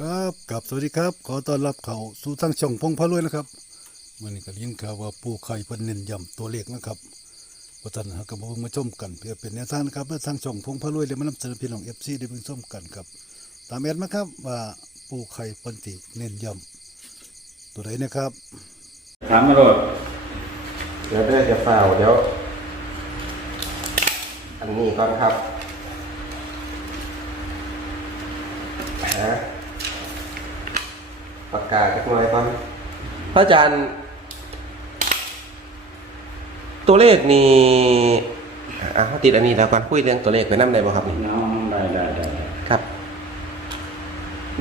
ครับกับสวัสดีครับ ขอต้อนรับเข้าสู่ทั้งช่องพงพารวยนะครับมื่อนี้ก็ยินข่าวว่าปูไข่เพิ่นเน้นย้ำตัวเลขนะครับว่าท่านหากระบอกมาชมกันเพื่อเป็นแนวทางนะครับและทางช่องพงพารวยได้มานำเสนอพี่น้อง FC ได้เพิ่งชมกันครับ ตามแอดมาครับว่าปูไข่เพิ่นสิเน้นย้ำตัวใดนะครับถามมาโลดเดี๋ยวเด้อจะเฝ้าเดี๋ยว อันนี้ก่อนครับฮะ ปากกาจักหน่อยก่อนพระอาจารย์ ตัวเลขนี่อะเขาติดอันนี้แล้วก่อนคุยเรื่องตัวเลขไปนั่นได้บ่ครับนี่น้องได้ได้ได้ได้ครับ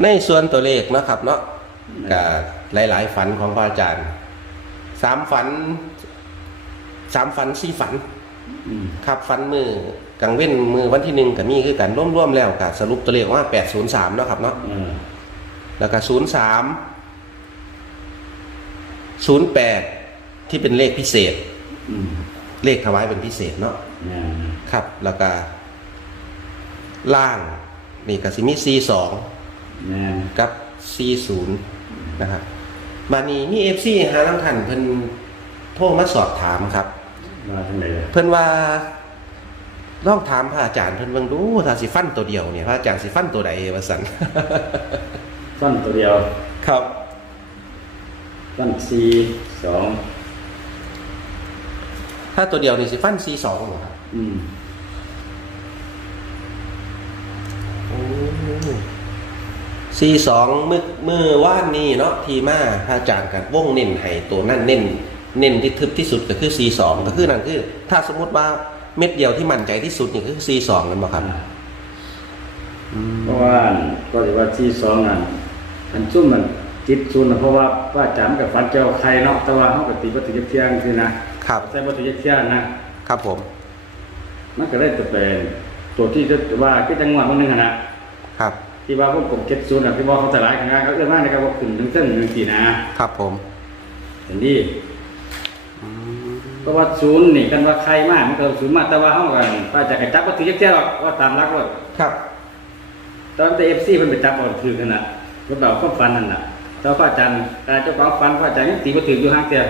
ในส่วนตัวเลขเนาะครับ เนาะกับหลาย ๆ ฝันของพระอาจารย์สามฝันสามฝันสี่ฝันอืมครับฟันมือกังเว้นมือวันที่หนึ่งกับมีคือกันร่วมๆแล้วกับสรุปตัวเลขว่าแปดศูนย์สามเนาะครับเนาะเออ แล้วก็ศูนย์สามศูนย์แปดที่เป็นเลขพิเศษอืมเลขถวายเป็นพิเศษเนาะแม่นครับ แล้วก็ล่างนี่กับซิมิซีสองแม่นกับซีศูนย์นะครับมานี้นี่เอฟซีหาน้ำทันเพิ่นโทรมาสอบถามครับมาทางไหนล่ะเพิ่นว่าลองถามพระอาจารย์เพิ่นเบิ่งดูถ้าสิฟันตัวเดียวเนี่ยพระอาจารย์สิฟันตัวใดว่าซั่น ฟันตัวเดียวครับฟันสี่สองถ้าตัวเดียวนี่สิฟัน42เหรอครับอืม42มื้อมื้อว่านนี้เนาะที่มาพระอาจารย์กันวงเน้นให้ตัวนั้นเน้น เน้นที่ทึบที่สุดก็คือ42ก็คือนั่นคือ ถ้าสมมุติว่าเม็ดเดียวที่มั่นใจที่สุดนี่คือ42นั่นบ่ครับเพราะว่าก็ถือว่าที่สองนั่น อันซุ่มมันจิตซุนย์น่ะเพราะว่าว่าจำกับฟันเจ้าใครเนาะแต่ว่าเฮาก็ตีบ่ถึงเที่ยงคือนะครับใส่บ่ถึงเที่ยงนะครับผม มันก็ได้จะเป็นตัวที่จะว่าคือจังหวัดบางนึงหั่นน่ะครับ ที่ว่าพวกผมเก็บศูนย์น่ะที่ว่าเขาตลาดกันนะเขาเอื้อมากนะครับว่าขึ้นถึงเส้นหนึ่งสี่นะครับผมเห็นดีเพราะว่าศูนย์นี่กันว่าใครมากมันก็ศูนย์มากแต่ว่าเขากันว่าจะกระจับว่าถือเที่ยวหรอกว่าตามรักว่าครับ ตอนแต่เอฟซีมันไปจับเอาถือกันน่ะ รถเบาก็ฟันนั่นน่ะเจ้าพระอาจารย์แต่เจ้าของฟันพระอาจารย์ยังตีว่าถืออยู่ห้างเตีย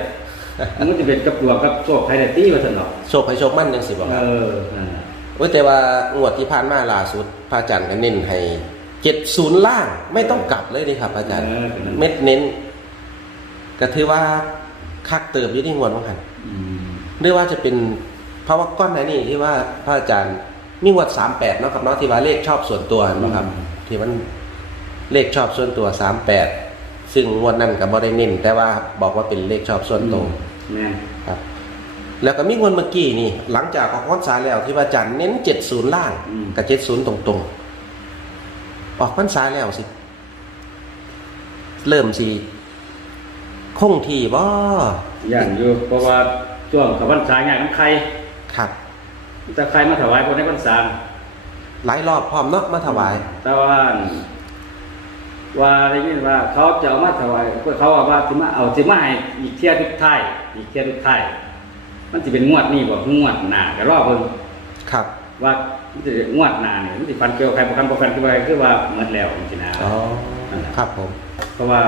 มันก็จะเป็นกับตัวกับโซ่ใครได้ตีว่าสนอกโชคให้โชคมั่นจังสิบ่เอครับอนั่นน่ะเว้ยแต่ว่างวดที่ผ่านมาล่าสุดพระอาจารย์ก็เน้นให้เจ็ดศูนย์ล่างไม่ต้องกลับเลยนี่ครับอาจารย์เออเม็ดเน้น ก็ถือว่าคักเติบอยู่ที่งวดของหันอืมหรือว่าจะเป็นเพราะว่าก้อนไหนนี่ที่ว่าพระอาจารย์มีงวดสามแปดเนาะครับเนาะที่ว่าเลขชอบส่วนตัวเห็นะครับ ที่มัน เลขชอบส่วนตัวสามแปดซึ่งงวดนั้นกับบ่ได้เน้นแต่ว่าบอกว่าเป็นเลขชอบส่วนตัวแม่นครับ แล้วก็มีงวดเมื่อกี้นี่ หลังจากออกพรรษาแล้วที่ว่าอาจารย์เน้นเจ็ดศูนย์ล่างกับเจ็ดศูนย์ตรงๆออกพรรษาแล้วสิ เริ่มสิคงที่บ่อย่างอยู่เพราะว่าช่วงกับพรรษาเนี่ยของใครครับ แต่ใครมาถวายคนในพรรษาหลายรอบพร้อมเนาะมาถวาย แต่ว่า ว่าได้ยินว่าเขาจะเอามาถวายเพื่อเขาว่าว่าสิมาเอาสิมาให้อีกเที่ยทุกท้ายอีกเที่ยทุกท้ายมันจะเป็นงวดนี้บ่คืองวดหน้าก็รอเพิ่นครับ ว่ามันจะงวดหน้าเนี่ยมันสิฟันเกี่ยวใครบ่กันบ่กันคือว่าคือว่าหมดแล้วจริงๆนะอ๋อครับผมเพราะว่า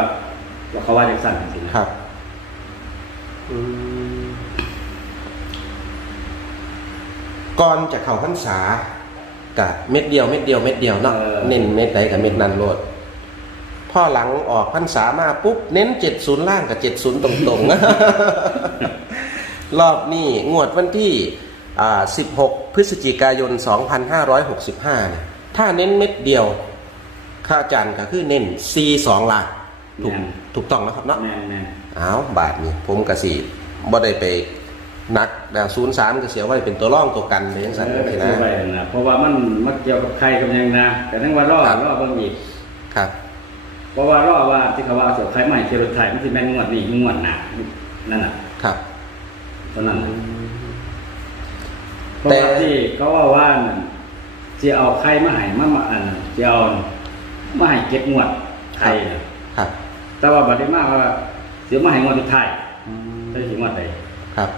ว่าเขาว่าจังซั่นจริงๆนะครับอืมก่อนจะเข้าพรรษากับเม็ดเดียวเม็ดเดียวเม็ดเดียวเนาะเน้นเม็ดใดกับเม็ดนั้นโลด พ่อหลังออกพรรษามาปุ๊บเน้นเจ็ดศูนย์ล่างกับเจ็ดศูนย์ตรงๆ รอบนี้งวดวันที่อ่า16พฤศจิกายน2565เนี่ยถ้าเน้นเม็ดเดียว ข้าอาจารย์ก็คือเน้น C2 ล่างถูกถูกต้องนะครับเนาะแม่นแม่นอ้าวบาทนี่ผมกะสิบ่ได้ไปนักแล้วศูนย์สามก็เสียไว้เป็นตัวร่องตัวกันเลยจังเอซั่นอจังไปซี่ซื้อไว้นะนั่นน่ะเพราะว่ามันมันเกี่ยวกับใครกับหยังนะแต่ทั้งว่ารอครับรอเบิ่งอีกครับ เพราะว่ารอว่าที่เขาว่าเสียวใครใหม่เที่ยวรถไทยมันสิแม่นงวดนี้งวดหน้านั่นน่ะครับเท่านั้นน่ะเพแต่ราะว่าที่เขาว่าว่านั่นสิเอาใครมาให้มามาอันนั้นสิเอามาให้เก็บงวดไทยน่ะครับแต่ว่าบัดนี้มาว่าสิมาให้งวดสุดท้ายได้สิงวดใดครับ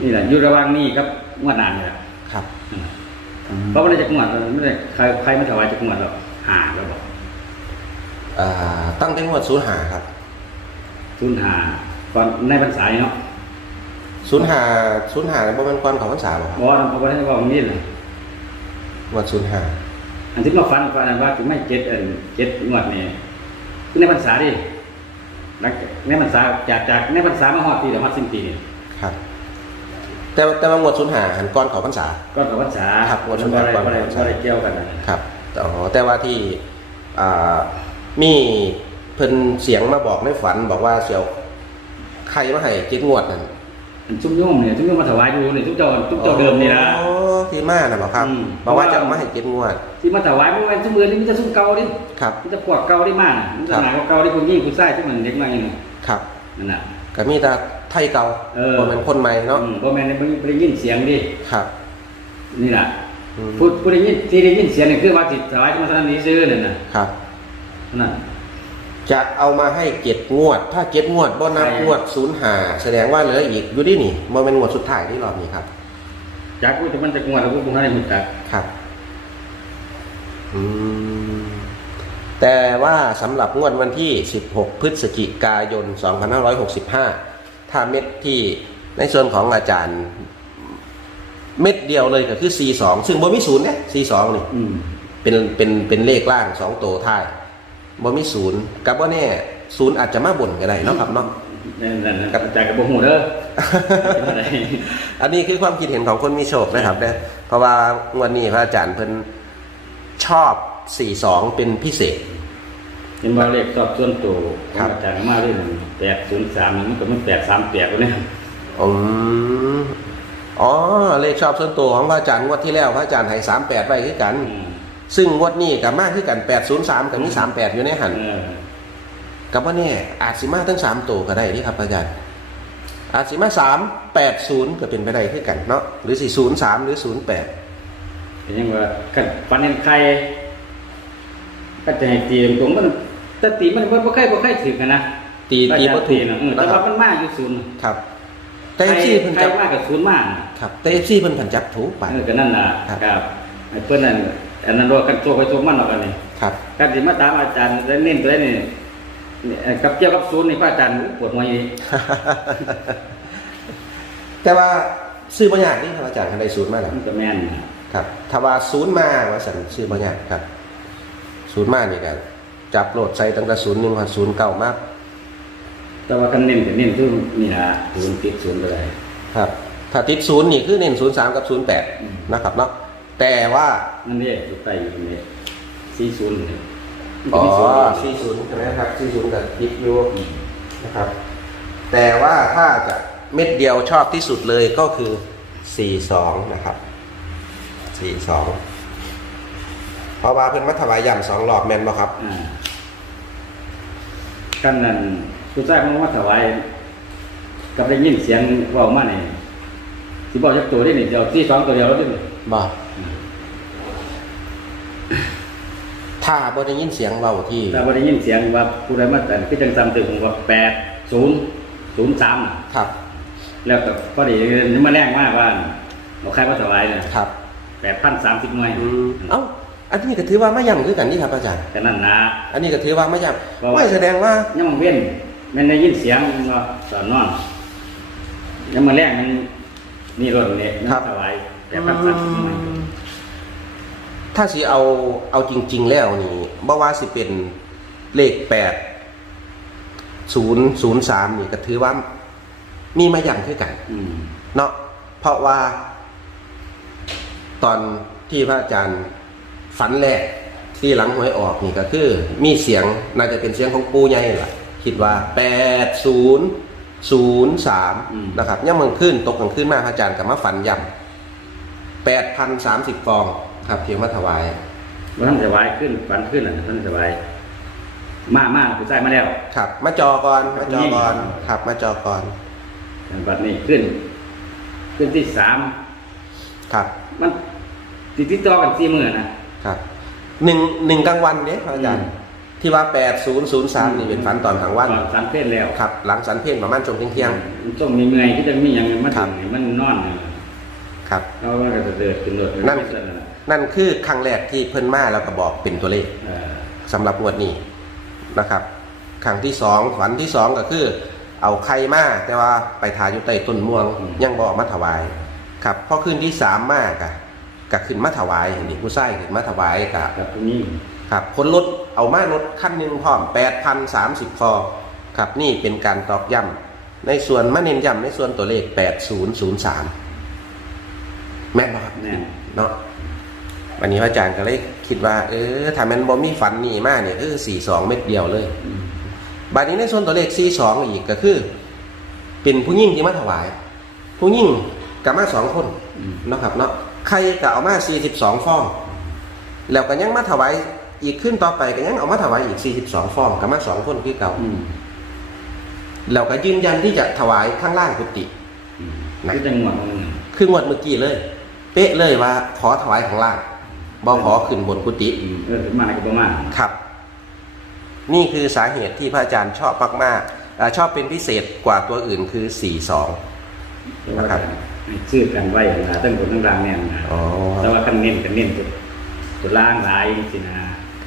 นี่แหละอยู่ระหว่างนี้กับงวดหน้านี่แหละครับนั่นน่ะเพราะว่าได้จากงวดไม่ได้ใครใครมาถวายจากงวดหรอกหาแล้วบอก อ่าตั้งแต่งวดศูนย์หาครับศูนย์หาก่อนในพรรษาเนาะศูนย์หาศูนย์หาบ่แม่นก่อนของพรรษาบ่ครับเพราะว่าเพราะว่าท่านบอกอย่างนี้เลยงวดศูนย์หาอันที่มาฟันฟันอันว่าคือไม่เจ็ดเอ็นเจ็ดงวดนี่คือในพรรษาดิหลังจากในพรรษาจากจากในพรรษามาฮอดปีเดียวฮอดสิ้นปีนี่ครับ แต่แต่ว่างวดศูนย์หาหันก่อนของพรรษาก็กับพรรษาครับมันก็ได้ก่อนก็ได้พรรษาก็ได้เกี่ยวกันนะครับอ๋อแต่ว่าที่อ่า มีเพิ่นเสียงมาบอกในฝันบอกว่าเสียวใครมาให้เจ็ดงวดนั่นอันชุ่มโยมเนี่ยชุ่มโยมมาถวายดูเนี่ยชุ่มเจ้าชุ่มเจ้าเดิมนี่นะอ๋อที่มาน่ะบอกครับอืม บอกว่าจะเอามาให้เจ็ดงวด ที่มาถวายไม่เป็นชุ่มมือนี่มันจะชุ่มเก่าดิครับ มันจะพวกเก่าได้มากมันจะหนาเก่าที่คนยิ่งผู้ชายที่มันเด็กมากอย่างนี้ครับนั่นน่ะ ก็มีแต่ไทยเก่าเออ บ่แม่นคนใหม่เนาะอืมเพราะแม่ได้ได้ยินเสียงดิครับนี่แหละอืมพูดพูดได้ยินที่ได้ยินเสียงนี่คือว่าจิตถวายมาสนนี้ซื้อนั่นน่ะ ครับ นั่นจะเอามาให้เจ็ดงวด ถ้าเจ็ดงวดบ่นับใช่งวดศูนย์หาแสดงว่าเหลืออีกอยู่ที่นี่บ่เป็นงวดสุดท้ายที่รอบนี้ครับจากกูจะมันจะกวนแล้วกูคงให้มึงตักครับอืมแต่ว่าสำหรับงวดวันที่ 16 พฤศจิกายน 2565 ถ้าเม็ดที่ในส่วนของอาจารย์ เม็ดเดียวเลยก็คือ C2 ซึ่งบ่มีศูนย์เนี่ย C2 นี่อืมเป็นเป็นเป็นเลขล่างสองตัวท้าย บ่มีศูนย์กับว่าแน่ศูนย์อาจจะมาบ่นก็ได้เนาะครับเนาะนั่นนั่นนั่นกับจากกับบ่หูเด้ออะไรอันนี้คือความคิดเห็นของคนมีโชคนะครับเนี่ยเพราะว่างวันนี้พระอาจารย์เพิ่นชอบ42เป็นพิเศษเห็นว่าเลขสอบส่วนตัวขครัองบอาจารย์มาด้วยหนึ่งแปดศูนย์สามมันก็มันแปดสามแปดวะเนี่ยอืมอ๋อเลขชอบส่วนตัวของพระอาจารย์งวดที่แล้วพระอาจารย์ให้38ไว้คือกันอืม ซึ่งงวดนี้กับมากคือกัน803กับมี38อยู่ในหันเออกับว่าเนี่ยอาจสิมาทั้ง3ตัวก็ได้นี่ครับพระอาจารย์อาจสิมา3 80ก็เป็นไปได้คือกันเนาะหรือสิ03หรือ08เห็นยังว่ากันฟันเห็นใครก็จะให้ตีตรงๆมันแต่ตีมันบ่บ่เคยบ่เคยถึงกันนะตีตีบ่ถูกนะเออแต่นะครัว่าบมันมาอยู่ศูนย์ครับแต่ใครที่เพิ่นใครจับมากับศูนย์มากครับแต่ที่เพิ่นผันจับถูกไปเออก็นั่นน่ะครับครับไอ้เพิ่นนั่น อันนั้นว่ากันโชคไปโชคมันหรอกอันนี้ครับการสิมาตามอาจารย์แล้วเน้นตัวนี้นี่เอ่อกับเกี่ยวกับศูนย์นี่พระอาจารย์ปวดหัวอีกแต่ว่าซื้อบางอย่างนี่ครับอาจารย์คันใดศูนย์มาแล้วมันก็แม่นนะครับถ้าว่าศูนย์มาว่าสันซื้อบางอย่างครับศูนย์มานี่กันจับโหลดใส่ตั้งแต่ศูนย์หนึ่งศูนย์เก้ามาแต่ว่ากันเน้นก็เน้นคือนี่นะศูนย์ติดศูนย์ไปเลยครับ ถ้าติดศูนย์นี่คือเน้นศูนย์สามกับศูนย์แปดอืมนะครับเนาะ แต่ว่า นั่นนี่อยู่ใต้อยู่นี่สี่ศูนย์นี่อ๋อมันก็มีศูนย์สี่ศูนย์ใช่ไหมครับสี่ศูนย์กับติดอยู่นะครับ แต่ว่าถ้าจะเม็ดเดียวชอบที่สุดเลยก็คือสี่สองนะครับสี่สองเพราะว่าเพิ่นมาถวายยำสองรอบแม่นบ่ครับ อ่ากันนั่นผู้ชายมันมาถวายกับได้ยินเสียงเว่ามาเนี่ย สิบอกจักตัวได้นี่เดียวที่สองตัวเดียวแล้วได้นี่บ่ถ้าบ่ได้ยินเสียงเบาที่แต่ว่าได้ยินเสียงว่าผู้ใดมาแต่คือจังจำตึกผมว่าแปดศูนย์ศูนย์สามครับ แล้วก็พอดีนี่มาแรงมากว่าเราใครมาถวายเนี่ยครับแปดพันสามสิบหน่วยอืมเอ้าอันนี้ก็ถือว่าไม่ย่ำคือกันนี่ครับอาจารย์แต่นั่นนะอันนี้ก็ถือว่าไม่ย่เพราะำว่าไม่แสดงว่ายังมังเว้นมันได้ยินเสียงเนาะสอนนอนยังมาแรงมัน นี่รถเนี่ยมันถวายแปดพันสามสิบหน่วยถ้าสิเอาเอาจริง ๆ แล้วนี่บ่ว่าสิเป็นเลขแปดศูนย์ศูนย์สามนี่ก็ถือว่า มีมาอย่างคือกัน อืมเนาะเพราะว่า ตอนที่พระอาจารย์ฝันแรกที่หลังหวยออกนี่ก็คือ มีเสียงน่าจะเป็นเสียงของปูใหญ่ล่ะ คิดว่าแปดศูนย์ ศูนย์สามนะครับย่ำมันขึ้นตกกลางคืนมาพระอาจารย์กับมาฝันย่ำแปดพันสามสิบฟองครับเพียงมาถวายว่าท่านถวายขึ้นฝันขึ้นอะท่านถวายมามาผู้ชายมาแล้ว ครับ มาจอก่อนมาจอก่อนครับ มาจอก่อนบัดนี้ขึ้น ขึ้นที่สามครับ มันติดติดต่อกันสี่หมื่นนะครับหนึ่งหนึ่งกลางวันเนี่ยพระอาจารย์อืม ที่ว่าแปดศูนย์ศูนย์สามนี่เป็นฝันตอนกลางวันก่อสามเพศแล้วครับ หลังสันเพลประมาณจงเที่ยงมันต้องมีเมื่อยที่จะมีอย่างมันครัถึบงนี่มันนอนเนี่ยๆครับ เราก็จะเดินขึ้นรถนั่นไม่สนั่นน่ะนั่นคือครั้งแรกที่เพิ่นมาแล้วก็บอกเป็นตัวเลขเออสำหรับงวดนี้นะครับ ครั้งที่สองฝันที่สองก็คือ เอาไข่มาแต่ว่าไปทาอยู่ใต้ต้นม่วงยังบเอกมาถวาย ครับพอคืนที่สามมากอะ ก็ขึ้นมาถวายเห็นดิผู้ใส่ขึ้นมาถวายกับกับตรงนี้ครับคนรถเอามารถขั้นหนึ่งพร้อมแปดพันสามสิบคอครับนี่เป็นการตอกย้ำในส่วนมาเน้นย้ำในส่วนตัวเลขแปดศูนย์ศูนย์สามแม่นบ่ครับแน่เนาะวันนี้พระอาจารย์ก็เลยคิดว่า เออถ้ามันบ่มีฝันนี่มากเนี่ยคือสี่สองเม็ดเดียวเลยอืมบัดนี้ในส่วนตัวเลขสี่สองอีกก็คือ เป็นผู้ยิ่งที่มาถวาย ผู้ยิ่งกับมาสองคนอืมเนาะครับเนาะ ใครก็เอามาสี่สิบสองฟอง แล้วก็ยังมาถวายอีกขึ้นต่อไปก็ยังเอามาถวายอีกสี่สิบสองฟองกับมาสองคนคือเก่าอืมแล้วก็ยืนยันที่จะถวายข้างล่างกุฏิอืมนะคือจังหวะมันคืองวดเมื่อกี้เลย เป๊ะเลยว่า ขอถวายข้างล่างบ่ขอขึ้นบนกุฏิอืมเออมาอะไรก็ประมาณครับ นี่คือสาเหตุที่พระอาจารย์ชอบมากๆอ่าชอบเป็นพิเศษกว่าตัวอื่นคือ42แต่ว่าให้ ชื่อกันไว้นะตั้งบนตั้งล่างเนี่ยนะอ๋อแต่ว่าคันเน้นกันเน้นตัวตัวล่างหลายสินะ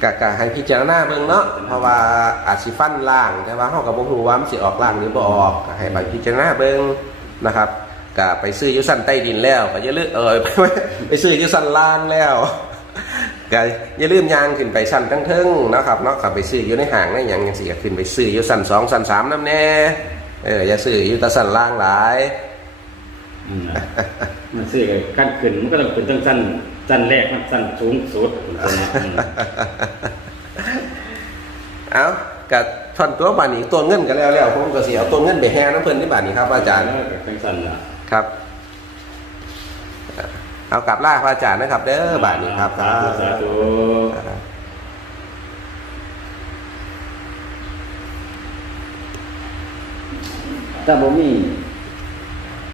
กะกะให้พิจารณาเบิ่งเนาะเพราะว่าอาจสิฟันล่างแต่ว่าเฮาก็บ่ฮู้ว่ามันสิออกล่างหรือบ่ออกก็ให้ไปพิจารณาเบิ่งนะครับก็ไปซื้ออยู่สั้นใต้ดินแล้วก็อย่าลืมเออไปซื้ออยู่สั้นล่างแล้วก็อย่าลืมยางขึ้นไปสั้นทั้งเทิงๆนะครับเนาะก็ไปซื้ออยู่ในห้างในหยังจังซี่ก็ขึ้นไปซื้ออยู่สั้นสองสั้นสามนำแน่เอออย่าซื้ออยู่แต่สั้นล่างหลาย อืมมันซื้อกันขั้นขึ้นมันก็ต้องเป็นตั้งสั้นสั้นแรกมันสั้นสูงสุดตัวเนี้ยอืมเอากับทอนตัวบานนี้ตัวเงินกันแล้วแล้วผมก็สิเอาตัวเงินไปแห่น้ำเพิ่นที่บานนี้ครับอาจารย์แล้วก็ตั้งสั้นละครับเอากลับล่าพระอาจารย์นะครับ เด้อบานนี้ครับคสารับธุสาธุถ้าบ่มี